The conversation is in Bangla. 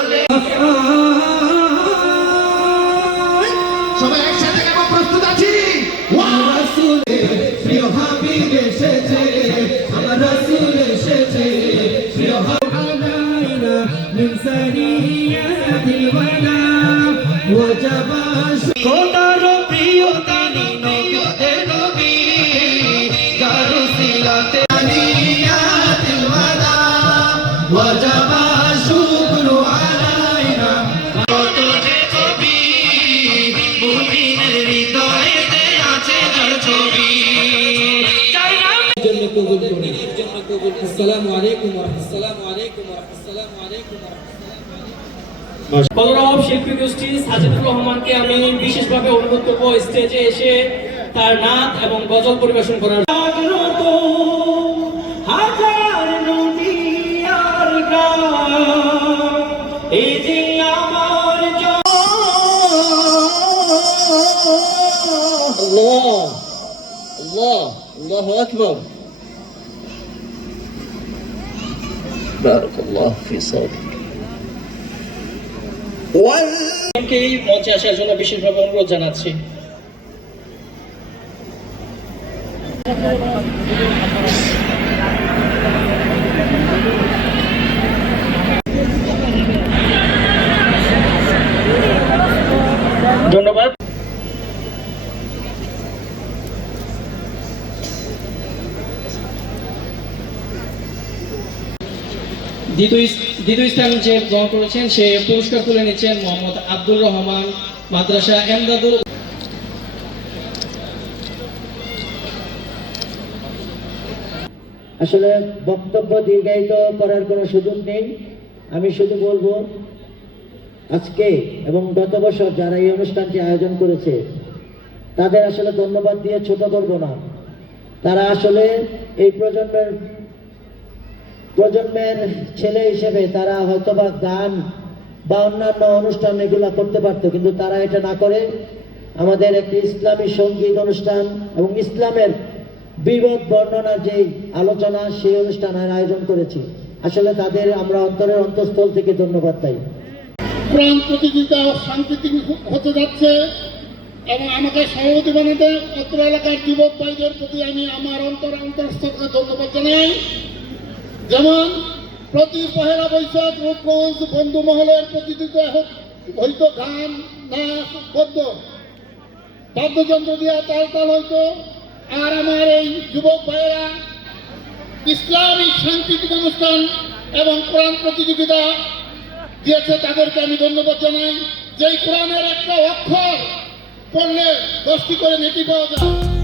বলে সবাই একসাথে গাবো, প্রস্তুত আছি? প্রিয় হাবিব এসেছে, আমার রাসূল এসেছে, প্রিয় হাবিব মিন সারিয়াতিল ওয়ালা ওয়াজাবা খোদার প্রিয় তিনি নবীদের নবী কারো সিলাতে সারিয়াতিল ওয়ালা ওয়াজাবা শুকরু আলাইনা কত যে ছবি মুমিনের হৃদয়েতে আছে যার ছবি জন্য কবুল করুন, জন্য কবুল। আসসালামু আলাইকুম ওয়া আসসালামু আলাইকুম ওয়া আসসালামু আলাইকুম ওয়া কলরব শিল্পী গোষ্ঠী সাজিদুর রহমানকে আমি বিশেষভাবে অনুরোধ করব স্টেজে এসে তার নাচ এবং গজল পরিবেশন করার। হাজার নদী আর গান এই যে আমার আল্লাহ আল্লাহ আল্লাহু আকবার বারাকাল্লাহু ফি সাদিক মঞ্চে আসার জন্য বিশেষভাবে অনুরোধ জানাচ্ছি। ধন্যবাদ। দ্বিতীয় স্থান যে গ্রহণ করেছেন সে পুরস্কার তুলে নিচ্ছেন মোহাম্মদ আব্দুর রহমান, মাদ্রাসা এমদাদুল। আসলে বক্তব্য দীর্ঘায়িত করার কোনো সুযোগ নেই, আমি শুধু বলবো আজকে এবং গত বছর যারা এই অনুষ্ঠানটি আয়োজন করেছে তাদের আসলে ধন্যবাদ দিয়ে ছোট করবো না। তারা আসলে এই প্রজন্মের ছেলে হিসেবে তারা হয়তোবা গান বা অন্যান্য অনুষ্ঠান এগুলা করতে পারতো, কিন্তু তারা এটা না করে আমাদের একটি ইসলামী সঙ্গীত অনুষ্ঠান এবং ইসলামের বিবদ বর্ণনা যেই আলোচনা সেই অনুষ্ঠানের আয়োজন করেছি। আসলে তাদের আমরা অন্তরের অন্তঃস্থল থেকে ধন্যবাদ পাই। কোরআন প্রতিযোগিতা সাংস্কৃতিক হতে যাচ্ছে এবং আমাকে সভাপতি বানাতে অত্র এলাকার যুবক ভাইদের প্রতি আমি আমার অন্তঃস্থল থেকে ধন্যবাদ জানাই। যেমন প্রতি পহেলা বৈশাখ রূপগঞ্জ বন্ধু মহলের প্রতিযোগিতা হইতো গান, নাচ, পদ্য, বাদ্যযন্ত্র দিয়া তাল হইতো। আর আমার এই যুবক ভাইয়েরা ইসলামিক সাংস্কৃতিক অনুষ্ঠান এবং কোরআন প্রতিযোগিতা দিয়েছে, তাদেরকে আমি ধন্যবাদ জানাই। যেই কোরআনের একটা অক্ষর পড়লে 10টি করে নেকি পাওয়া যায়।